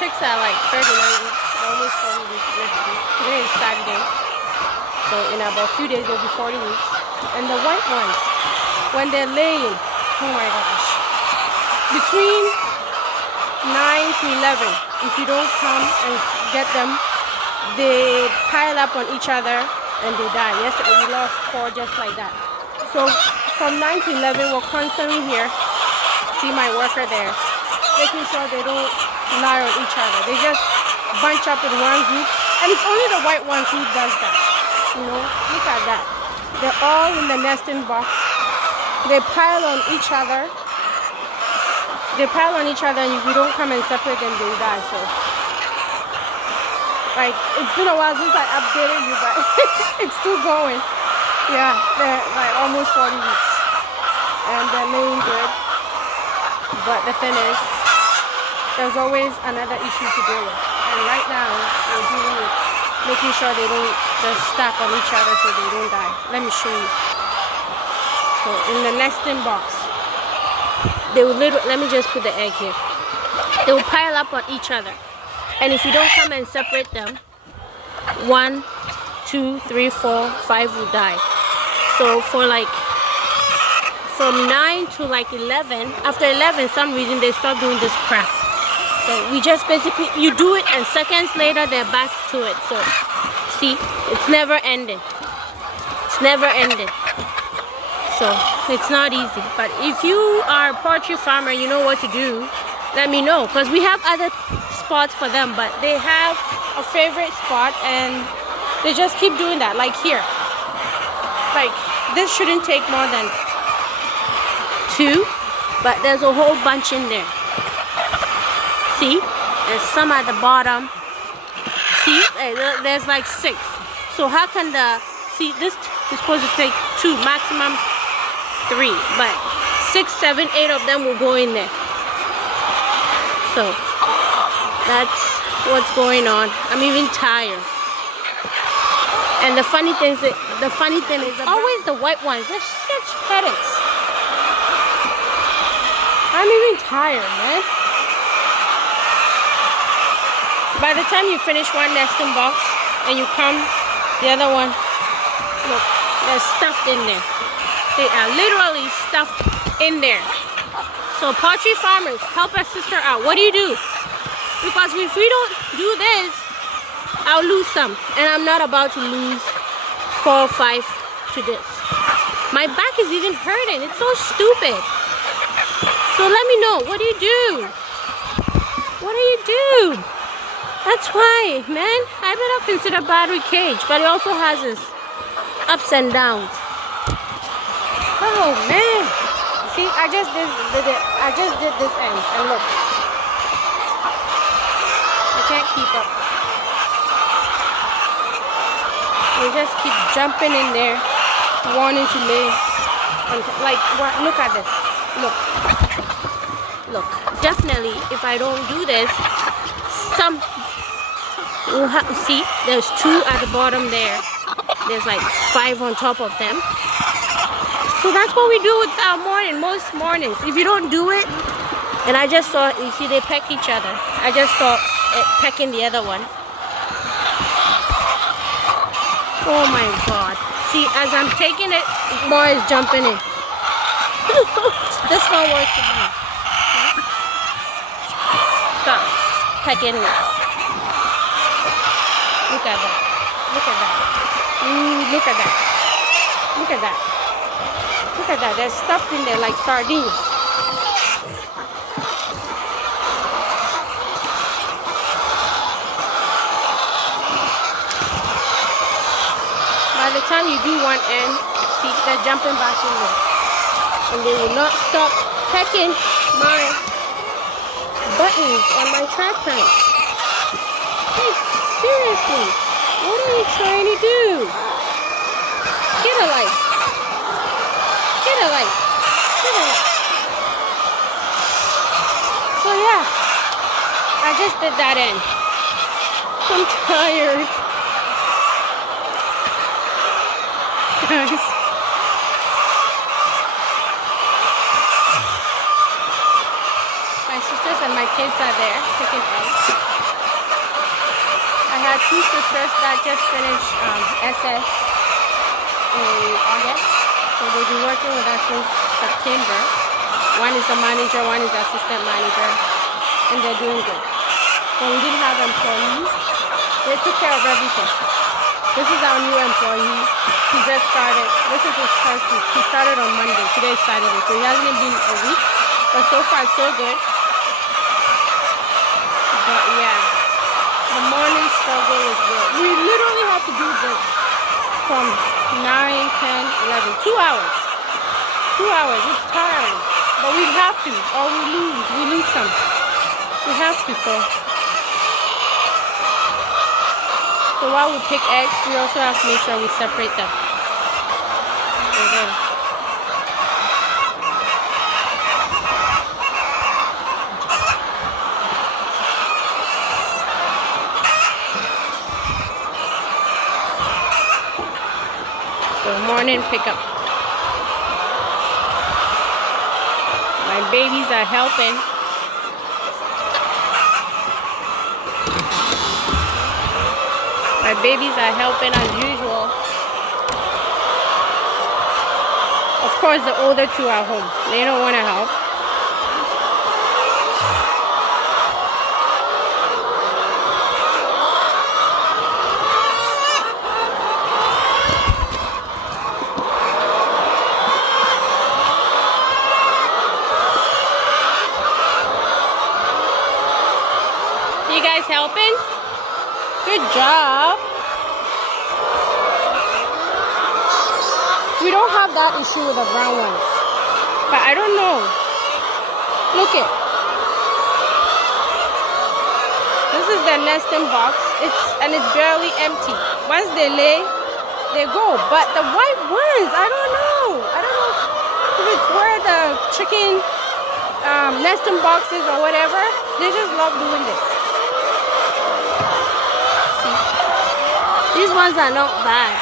Chicks are like 39 weeks, almost 40 weeks. Today is Saturday, so in about a few days they'll be 40 weeks. And the white ones, when they're laying, oh my gosh, between 9 to 11, if you don't come and get them, they pile up on each other and they die. Yesterday we lost 4 just like that. So from 9 to 11, we're constantly here. See my worker there, making sure they don't lie on each other. They just bunch up in one group, and it's only the white ones who does that. You know, look at that. They're all in the nesting box. They pile on each other. They pile on each other, and if you don't come and separate them, they die. So, like, it's been a while since I updated you, but it's still going. Yeah, they're like almost 40 weeks, and they're laying good. But the thing is, there's always another issue to deal with, and right now we're dealing with making sure they don't just stack on each other so they don't die. Let me show you. So in the nesting box, they will literally, let me just put the egg here. They will pile up on each other, and if you don't come and separate them, 1, 2, 3, 4, 5 will die. So for like from 9 to like 11, after 11, some reason they start doing this crap. So we just basically, you do it and seconds later they're back to it. So see, it's never ending. It's never ending. So it's not easy. But if you are a poultry farmer, you know what to do, let me know. Because we have other spots for them, but they have a favorite spot and they just keep doing that. Like here. Like this shouldn't take more than 2, but there's a whole bunch in there. See, there's some at the bottom. See, there's like 6. So how can see, this is supposed to take 2, maximum 3, but 6, 7, 8 of them will go in there. So that's what's going on. I'm even tired. And the funny thing is, always the white ones. They're such headaches. I'm even tired, man. By the time you finish one nesting box and you come the other one, look, they're stuffed in there. They are literally stuffed in there. So poultry farmers, help a sister out. What do you do? Because if we don't do this, I'll lose some. And I'm not about to lose 4 or 5 to this. My back is even hurting. It's so stupid. So let me know. What do you do? What do you do? That's why, man, I better consider battery cage, but it also has its ups and downs. Oh man, see, I just did this end, and look, I can't keep up. We just keep jumping in there, wanting to lay. Like, look at this. Look. Definitely, if I don't do this, some. We'll have to see, there's 2 at the bottom there. There's like 5 on top of them. So that's what we do with our most mornings. If you don't do it, and I just saw, you see they peck each other. I just saw it pecking the other one. Oh my God. See, as I'm taking it, more is jumping in. This one wants to be. Stop pecking it. Look at that. Look at that. Look at that. Look at that. Look at that. They're stuffed in there like sardines. By the time you do one end, see, they're jumping back in there. And they will not stop pecking my buttons on my tripod. Hey, seriously, what are you trying to do? Get a life. Get a life. Get a life. So yeah, I just did that end. I'm tired. Guys. My sisters and my kids are there picking eggs. I had two sisters that just finished SS in August. So they've been working with us since September. One is the manager, one is the assistant manager. And they're doing good. When we didn't have employees, they took care of everything. This is our new employee. He just started. This is his first week. He started on Monday. Today is Saturday. So he hasn't even been a week. But so far, so good. But yeah, the morning struggle is real. We literally have to do this from 9, 10, 11. 2 hours. 2 hours. It's tiring. But we have to. Or we lose. We lose some. We have to. So while we pick eggs, we also have to make sure we separate them. Okay. So morning pickup. My babies are helping. My babies are helping as usual. Of course, the older two are home. They don't want to help. You guys helping? Good job. We don't have that issue with the brown ones. But I don't know. Look it. This is the nesting box. It's barely empty. Once they lay, they go. But the white ones, I don't know. I don't know if it's where the chicken nesting boxes or whatever. They just love doing this. These ones are not bad.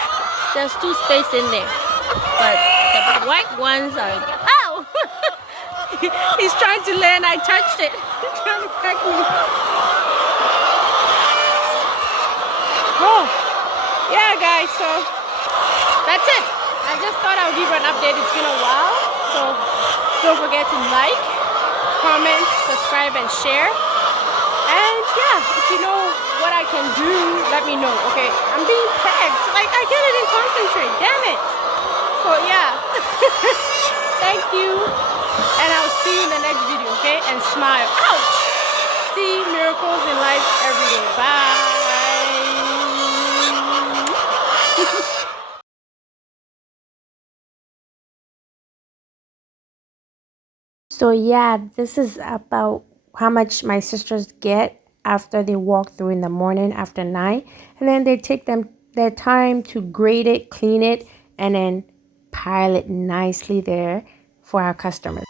There's 2 space in there. But the white ones are... Ow! He's trying to lay and I touched it. He's trying to peck me. Oh, yeah, guys. So that's it. I just thought I would give you an update. It's been a while. So don't forget to like, comment, subscribe, and share. And yeah, if you know what I can do, let me know. Okay, I'm being pegged. Like, I can't even concentrate. Damn it. So yeah. Thank you. And I'll see you in the next video, okay? And smile. Ouch! See miracles in life every day. Bye. So yeah, this is about how much my sisters get after they walk through in the morning after 9. And then they take their time to grade it, clean it, and then pile it nicely there for our customers.